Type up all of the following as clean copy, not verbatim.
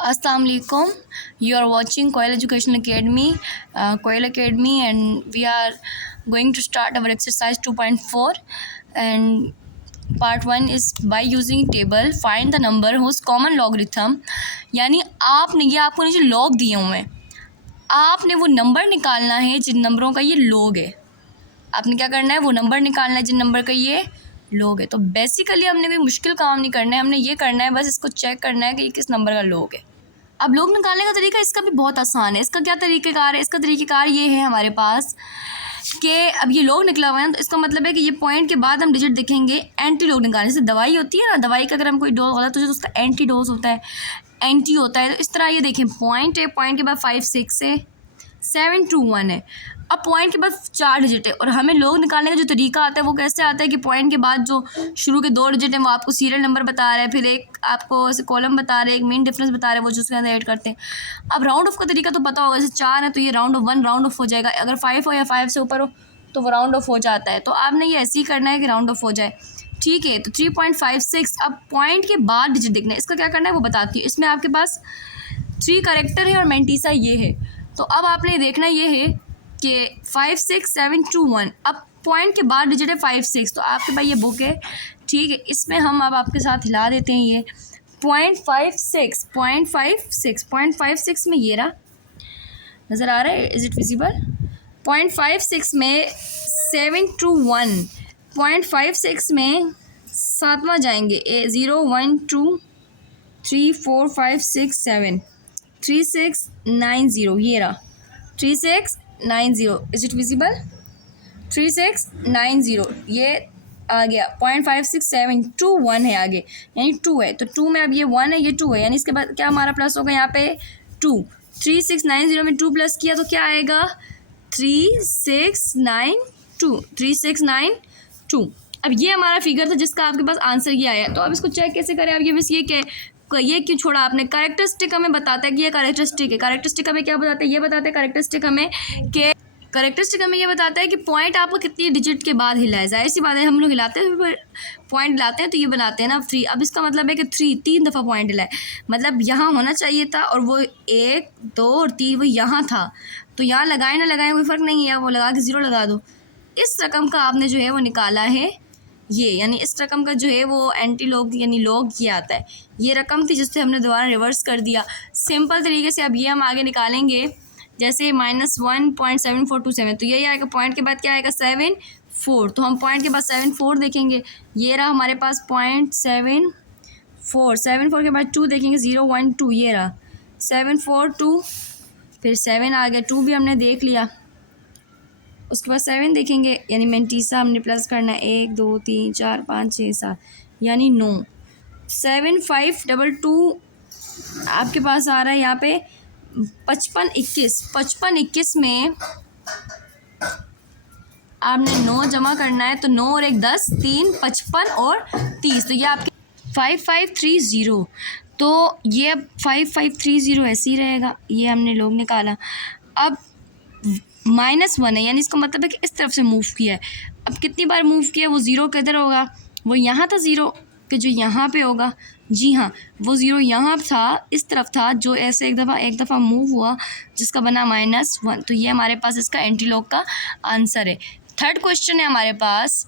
Assalamu alaikum. You are watching Coil Education Academy, and we are going to start our exercise 2.4, and part 1 is by using table find the number whose common logarithm, यानी आपको नीचे log दिए हुए हैं, आपने वो number निकालना है जिन नंबरों का ये log है। आपने क्या करना है, वो नंबर निकालना है जिन नंबर का ये log है। तो बेसिकली हमने कोई मुश्किल काम नहीं करना है, हमने ये करना है बस इसको चेक करना है कि ये किस नंबर का log है। अब log निकालने का तरीका इसका भी बहुत आसान है। इसका क्या तरीक़ेकार है, इसका तरीक़ेकार ये है हमारे पास कि अब ये log निकला हुआ है, तो इसका मतलब है कि ये पॉइंट के बाद हम डिजिट देखेंगे एंटी log निकालने। जैसे दवाई होती है ना, दवाई का अगर हम कोई डोज गलत हो जाए तो उसका एंटी डोज होता है, एंटी होता है। तो इस तरह ये देखें, पॉइंट है, पॉइंट के बाद 5 6 है, 7 2 1 है। अब पॉइंट के बाद 4 डिजिट है, और हमें log निकालने का जो तरीका आता है वो कैसे आता है कि पॉइंट के बाद जो शुरू के 2 डिजिट हैं वो आपको सीरियल नंबर बता रहा है, फिर एक आपको ऐसे कॉलम बता रहे हैं, एक मेन डिफरेंस बता रहे हैं, वो जो उसके अंदर ऐड करते हैं। अब राउंड ऑफ का तरीका तो पता होगा, जैसे 4 है तो ये राउंड ऑफ 1 राउंड ऑफ हो जाएगा, अगर 5 हो या 5 से ऊपर हो तो वो राउंड ऑफ हो जाता है। तो आपने ये ऐसे ही करना है कि राउंड ऑफ हो जाए, ठीक है। तो 3.56। अब पॉइंट के बाद डिजिट देखना है, इसका क्या करना है वो बताती हूँ। इसमें आपके पास 3 करेक्टर है और मेंटीसा ये है। तो अब आपने देखना ये है कि 5 6 7 2 1। अब पॉइंट के बाद डिजिट है 5 6, तो आपके पास ये बुक है, ठीक है। इसमें हम अब आपके साथ हिला देते हैं ये 0.56 में ये रहा, नज़र आ रहा है, इज़ इट विजिबल? 0.56 में 7 2 1, 0.56 में 7वां जाएंगे 0 1 2 3 4 5 6 7 3 6 9 0, ये रहा 3 6 9 0, इज़ इट विजिबल? 3 6 9 0 ये आ गया। 0.56 2 1 है आगे, यानी 2 है, तो 2 में अब ये 1 है, ये 2 है, यानी इसके बाद क्या हमारा प्लस होगा यहाँ पे 2। 3 6 9 0 में 2 प्लस किया तो क्या आएगा 3 6 9 2, 3 6 9 2। अब ये हमारा फिगर था जिसका आपके पास आंसर ये आया। तो अब इसको चेक कैसे करें? अब ये बस ये क्यों छोड़ा आपने? कैरेक्टरिस्टिक हमें बताता है कि ये कैरेक्टरिस्टिक है। कैरेक्टरिस्टिक हमें क्या बताता है? ये बताता है कैरेक्टरिस्टिक हमें ये बताता है कि पॉइंट आपको कितनी डिजिट के बाद हिला है। जाहिर सी बात है, हम लोग हिलाते हैं फिर पॉइंट हिलाते हैं तो ये बनाते हैं ना 3। अब इसका मतलब है कि 3 दफ़ा पॉइंट हिला है, मतलब यहाँ होना चाहिए था, और वो 1 2 और 3 वो यहाँ था। तो यहाँ लगाए ना लगाए कोई फ़र्क नहीं है, वो लगा के 0 लगा दो। इस रकम का आपने जो है वो निकाला है ये, यानी इस रकम का जो है वो एंटी लॉग यानी लॉग ये आता है। ये रकम थी जिससे हमने दोबारा रिवर्स कर दिया सिंपल तरीके से। अब ये हम आगे निकालेंगे, जैसे -1.7427, तो यही आएगा। पॉइंट के बाद क्या आएगा 7 4, तो हम पॉइंट के बाद 7 4 देखेंगे, ये रहा हमारे पास 0.74। 7 4 के बाद 2 देखेंगे 0 1 2, ये रहा 7 4 2, फिर 7 आ गया, 2 भी हमने देख लिया। उसके बाद 7 देखेंगे, यानी मेंटीसा हमने प्लस करना है 1 2 3 4 5 6 7, यानी 9। 7 5 2 2 आपके पास आ रहा है यहाँ पे 55 21 में आपने 9 जमा करना है, तो 9 और 1 10 3 55 और 30, तो ये आपके 5530। तो ये अब 5530 ऐसे ही रहेगा। ये हमने लोग निकाला। अब -1 है, यानी इसका मतलब है कि इस तरफ से मूव किया है। अब कितनी बार मूव किया, वो 0 किधर होगा? वो यहाँ था 0 कि जो यहाँ पे होगा, जी हाँ, वो 0 यहाँ था, इस तरफ था, जो ऐसे एक दफ़ा मूव हुआ जिसका बना -1। तो ये हमारे पास इसका एंटी लॉग का आंसर है। थर्ड क्वेश्चन है हमारे पास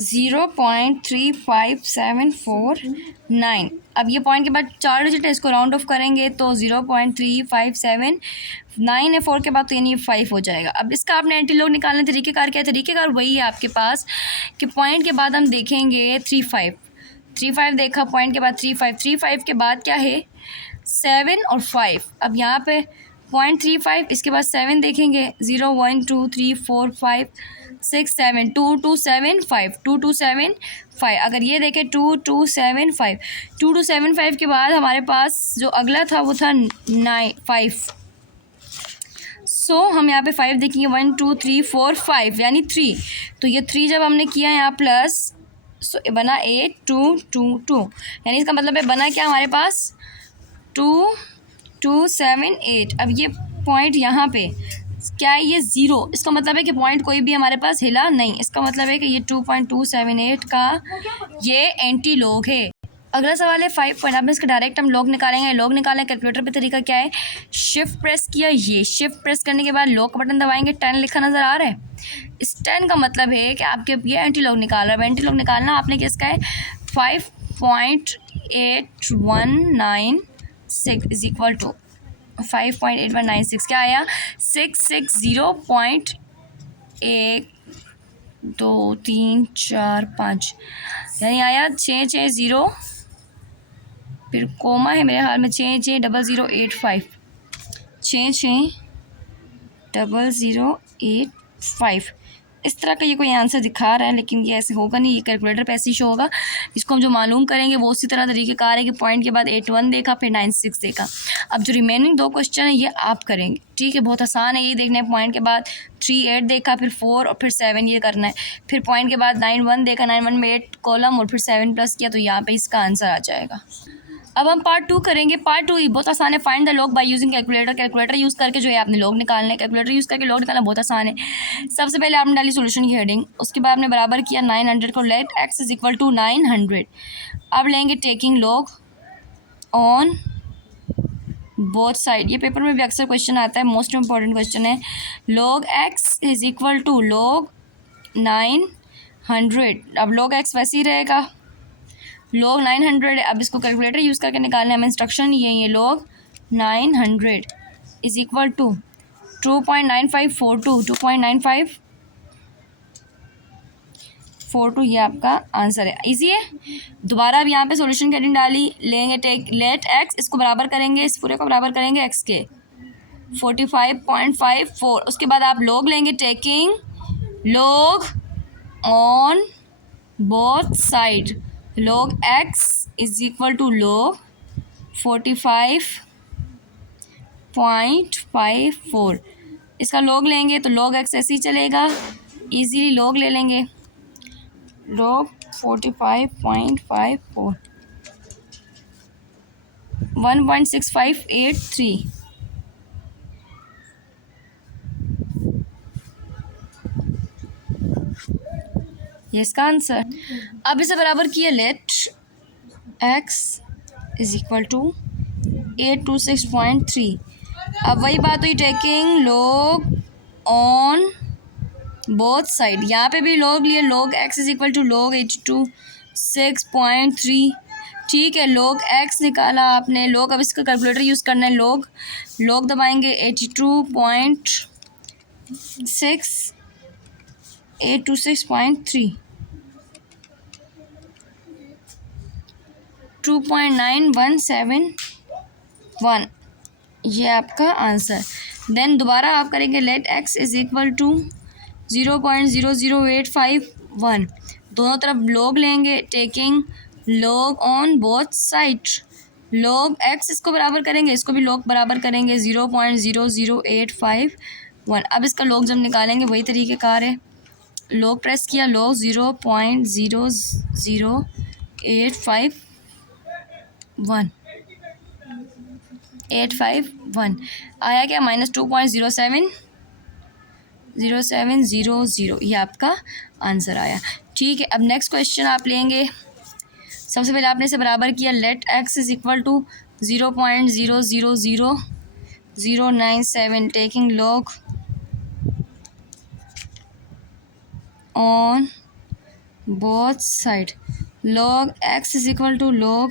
0.35749। अब ये पॉइंट के बाद 4 डिजिट है, इसको राउंड ऑफ करेंगे तो 0.3579 है 4 के बाद, तो यानी 5 हो जाएगा। अब इसका आपने एंटी लॉग निकालने तरीक़ेकार क्या है? तरीक़ेकार वही है आपके पास कि पॉइंट के बाद हम देखेंगे 35 देखा, पॉइंट के बाद 35 के बाद क्या है 7 और 5। अब यहाँ पे 0.35, इसके बाद 7 देखेंगे 0 1 2 3 4 5 6 7 2 2 7 5 2 2 7 5। अगर ये देखें 2 2 7 5 2 2 7 5 के बाद हमारे पास जो अगला था वो था 9 5। सो हम यहाँ पे 5 देखेंगे 1 2 3 4 5, यानी 3। तो ये 3 जब हमने किया यहाँ प्लस, सो बना 8 2 2 2, यानी इसका मतलब है बना क्या हमारे पास 2 2 7 8। अब ये पॉइंट यहाँ पे क्या है, ये 0, इसका मतलब है कि पॉइंट कोई भी हमारे पास हिला नहीं। इसका मतलब है कि ये 2.278 का ये एंटी लॉग है। अगला सवाल है 5 पॉइंट। अब इसका डायरेक्ट हम लॉग निकालेंगे। लॉग निकालें कैलकुलेटर पे तरीका क्या है, शिफ्ट प्रेस किया, ये शिफ्ट प्रेस करने के बाद लॉग का बटन दबाएंगे, 10 लिखा नज़र आ रहा है। इस 10 का मतलब है कि आपके ये एंटी लॉग निकाला है। एंटी लॉग निकालना आपने किसका है 5.8196 इज इक्वल टू 5.8196 क्या आया 660.12345 यानी आया 660 फिर कोमा है मेरे हाल में 660085 660085 इस तरह का ये कोई आंसर दिखा रहा है, लेकिन ये ऐसे होगा नहीं, ये कैलकुलेटर पे ऐसे ही शो होगा। इसको हम जो मालूम करेंगे वो उसी तरह तरीक़ेकार है कि पॉइंट के बाद 81 देखा फिर 96 देखा। अब जो रिमेनिंग 2 क्वेश्चन है ये आप करेंगे, ठीक है, बहुत आसान है। ये देखना है पॉइंट के बाद 38 देखा फिर 4 और फिर 7 ये करना है, फिर पॉइंट के बाद 91 देखा, 91 में 8 कॉलम और फिर 7 प्लस किया, तो यहाँ पे इसका आंसर आ जाएगा। अब हम पार्ट 2 करेंगे। पार्ट 2 बहुत आसान है, find the log by using calculator. Calculator use करके जो है आपने लॉग निकालना है। कैलकुलेटर यूज़ करके लॉग निकालना बहुत आसान है। सबसे पहले आपने डाली सॉल्यूशन की हेडिंग, उसके बाद आपने बराबर किया 900 को, let x is equal to 900। अब लेंगे taking log on both side. ये पेपर में भी अक्सर क्वेश्चन आता है, मोस्ट इंपॉर्टेंट क्वेश्चन है। Log x is equal to log 900। अब लॉग x वैसे ही रहेगा, लॉग 900 है। अब इसको कैलकुलेटर यूज़ करके निकालना है, हमें इंस्ट्रक्शन ये लॉग 900 इज इक्वल टू 2.9542 2.9542 ये आपका आंसर है। इजी है। दोबारा अब यहाँ पे सॉल्यूशन की हेडिंग डाली, लेंगे टेक लेट x, इसको बराबर करेंगे, इस पूरे को बराबर करेंगे x के 45.54। उसके बाद आप लॉग लेंगे taking log on both side. log x is equal to log 45.54। इसका log लेंगे तो log x ऐसे ही चलेगा, इजीली log ले लेंगे, log 45.54 1.6583। ये इसका आंसर। अब इसे बराबर किया, let x is equal to 826.3। अब वही बात हुई, taking log on both side. यहाँ पे भी लॉग लिए, log x is equal to log 826.3, ठीक है। log x निकाला आपने, log अब इसका कैलकुलेटर यूज़ करना है, log दबाएंगे 826.3 2.9171 ये आपका आंसर। देन दोबारा आप करेंगे let x is equal to 0.00851। दोनों तरफ log लेंगे, taking log on both side. log x इसको बराबर करेंगे, इसको भी log बराबर करेंगे 0.00851। अब इसका log जब निकालेंगे वही तरीक़ेकार है, log प्रेस किया, log 0.00851 आया क्या -2.0700 ये आपका आंसर आया, ठीक है। अब नेक्स्ट क्वेश्चन आप लेंगे। सबसे पहले आपने इसे बराबर किया, let x is equal to 0.000097 taking log on both side. log x is equal to log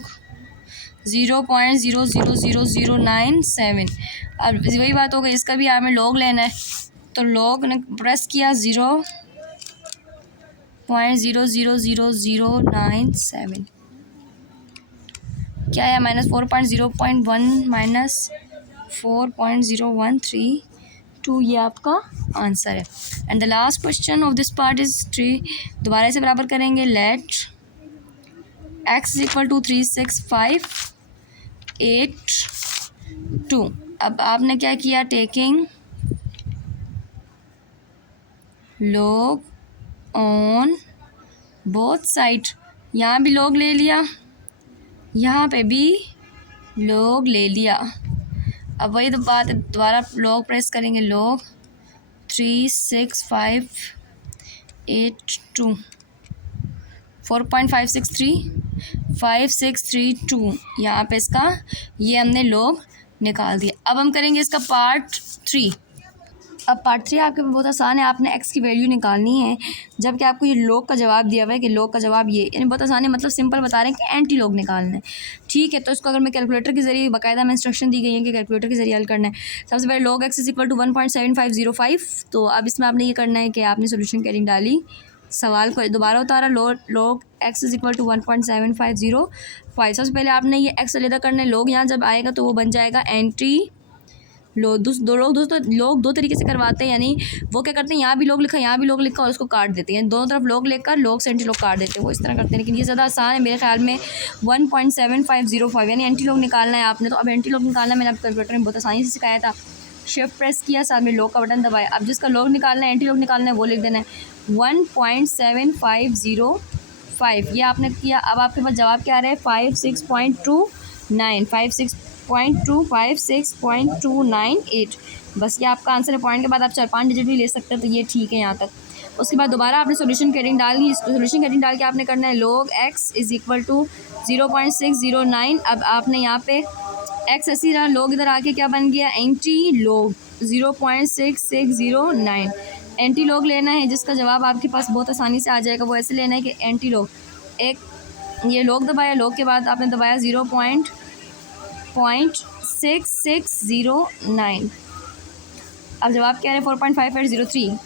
0.000097। अब वही बात हो गई, इसका भी हमें log लेना है, तो log ने प्रेस किया 0.000097 क्या है -4.0.1 -4.0132 ये आपका आंसर है। And the last question of this part is 3। दोबारा से बराबर करेंगे, let x is equal to 36582। अब आपने क्या किया, taking log on both side. यहाँ भी log ले लिया, यहाँ पे भी log ले लिया। अब वही तो बात है, दोबारा log प्रेस करेंगे, log 36582 4.563 5632 यहाँ पे इसका ये हमने लोग निकाल दिया। अब हम करेंगे इसका पार्ट 3। अब पार्ट 3 आपके बहुत आसान है, आपने एक्स की वैल्यू निकालनी है, जबकि आपको ये लोग का जवाब दिया हुआ है कि लोग का जवाब ये, यानी बहुत आसान है, मतलब सिंपल बता रहे हैं कि एंटी लोग निकालना है। ठीक है, तो इसको अगर मैं कैलकुलेटर के जरिए, बाकायदा में इंस्ट्रक्शन दी गई है कि कैलकुलेटर के जरिए हल करना है। सबसे पहले लोग एक्स इज इक्वल टू 1.7505। तो अब इसमें आपने ये करना है कि आपने सोल्यूशन कैरिंग डाली, सवाल को दोबारा उतारा, लोग एक्स इज इक्वल टू 1.7505। सबसे पहले आपने ये एक्स अलग करना है, लोग यहाँ जब आएगा तो वो बन जाएगा एंटी लोग। लोग दो तरीके से करवाते हैं, यानी वो क्या करते हैं, यहाँ भी लोग लिखा, यहाँ भी लोग लिखा और उसको काट देते हैं, दोनों तरफ लोग लिखकर लोग से एंटी लोग काट देते हैं, वो इस तरह करते हैं। लेकिन ये ज़्यादा आसान है मेरे ख्याल में। 1.7505 यानी एंटी लोग निकालना है आपने। तो अब एंटी लोग निकालना मैंने आपको कैलकुलेटर में बहुत आसानी से सिखाया था। शिफ्ट प्रेस किया, साथ में लोग का बटन दबाया। अब जिसका लोग निकालना है, एंटी लोग निकालना है, वो लिख देना है 1.7505। ये आपने किया। अब आपके पास जवाब क्या आ रहा है, 56.29, 56.256.298। बस ये आपका आंसर है। पॉइंट के बाद आप 4-5 डिजिट भी ले सकते हैं, तो ये ठीक है यहाँ तक। उसके बाद दोबारा आपने सोल्यूशन कैरिंग डालनी। सोल्यूशन कैरिंग डाल के आपने करना है लोग एक्स इज इक्वल टू 0.609। अब आपने यहाँ पे एक्स ऐसी रहा, लोग इधर आके क्या बन गया, एंटी लोग 0.6609। एंटी लोग लेना है, जिसका जवाब आपके पास बहुत आसानी से आ जाएगा। वो ऐसे लेना है कि एंटी लोग, एक ये लोग दबाया, लोग के बाद आपने दबाया 0.6609। अब जवाब क्या है, 4.5803,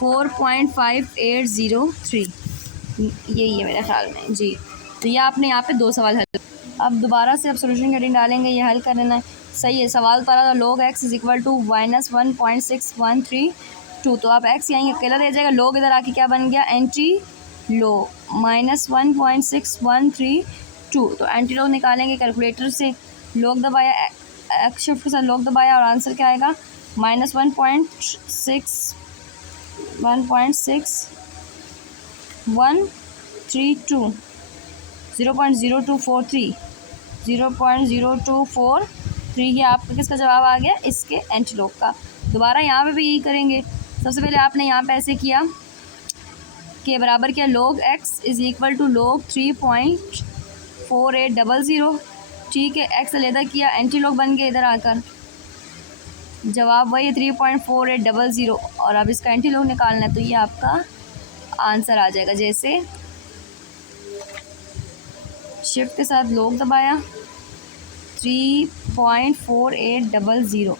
4.5803 यही है मेरे ख्याल में जी। तो ये आपने यहाँ पे 2 सवाल हल। अब दोबारा से आप सोल्यूशन कैरिंग डालेंगे, ये हल करना है। सही है, सवाल तारा था लोग एक्स इज इक्वल टू -1.6132। तो आप एक्स यहाँ अकेला रह जाएगा, लोग इधर आके क्या बन गया, एंटी लो -1.6132। तो एंटी लोग निकालेंगे कैलकुलेटर से, लोग दबाया, एक्स शिफ्ट के साथ लोग दबाया और आंसर क्या आएगा, -1.6132, 0.0243, 0.0243। ये आपका किसका जवाब आ गया, इसके एंटी लोग का। दोबारा यहाँ पे भी यही करेंगे। सबसे पहले आपने यहाँ पे ऐसे किया के बराबर किया, लोग एक्स इज इक्वल टू लोग 3.4800। ठीक है, एक्स अलहदा किया, एंटी लोग बन गए इधर आकर, जवाब वही 3.4800। और अब इसका एंटी लोग निकालना है, तो ये आपका आंसर आ जाएगा। जैसे शिफ्ट के साथ लोग दबाया, 3.4800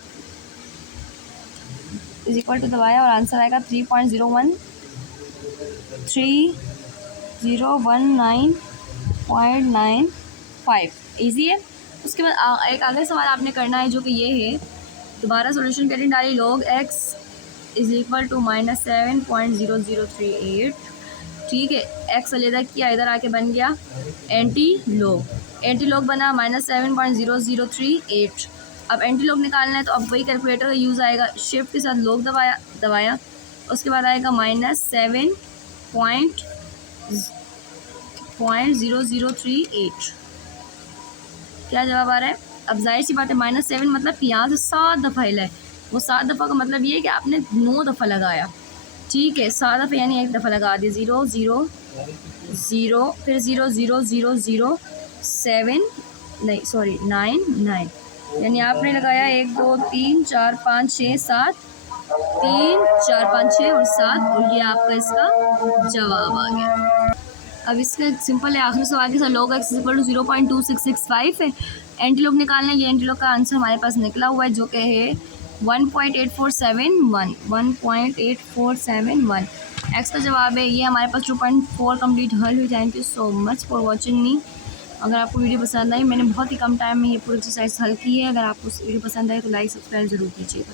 इज इक्वल टू दबाया और आंसर आएगा 3.01995। ईजी है। उसके बाद एक आगे सवाल आपने करना है, जो कि ये है, दोबारा सॉल्यूशन कैरिंग डाली, लोग एक्स इज इक्वल टू -7.0038। ठीक है, एक्स अलहदा किया, इधर आके बन गया एंटी लोग, एंटी लोग बना -7.0038। अब एंटी लोग निकालना है, तो अब वही कैलकुलेटर का यूज़ आएगा। शिफ्ट के साथ लोग दबाया, उसके बाद आएगा -7.0038। क्या जवाब आ रहा है, अब जाहिर सी बात है, -7 मतलब कि यहाँ से 7 दफ़ा हिला है। वो 7 दफ़ा का मतलब ये है कि आपने 9 दफ़ा लगाया। ठीक है, 7 दफ़ा यानी 1 दफ़ा लगा दिया, 0 0 0, फिर 0 0 0 0 7 नहीं सॉरी 9 9, यानी आपने लगाया 1 2 3 4 5 6 7, 3 4 5 6 और 7, और ये आपका इसका जवाब आ गया। अब इसका सिंपल है, आखिरी सवाल के साथ लोग एक्स इक्वल टू 0.2665 है, एंटी लोग निकालना है। ये एंटी लोग का आंसर हमारे पास निकला हुआ है, जो कि है 1.8471, 1.8471 एक्स का जवाब है। ये हमारे पास 2.4 कंप्लीट हल हुई। Thank you so much for watching मी। अगर आपको वीडियो पसंद आई, मैंने बहुत ही कम टाइम में ये पूरी एक्सरसाइज हल की है। अगर आपको वीडियो पसंद आए तो लाइक सब्सक्राइब ज़रूर कीजिएगा।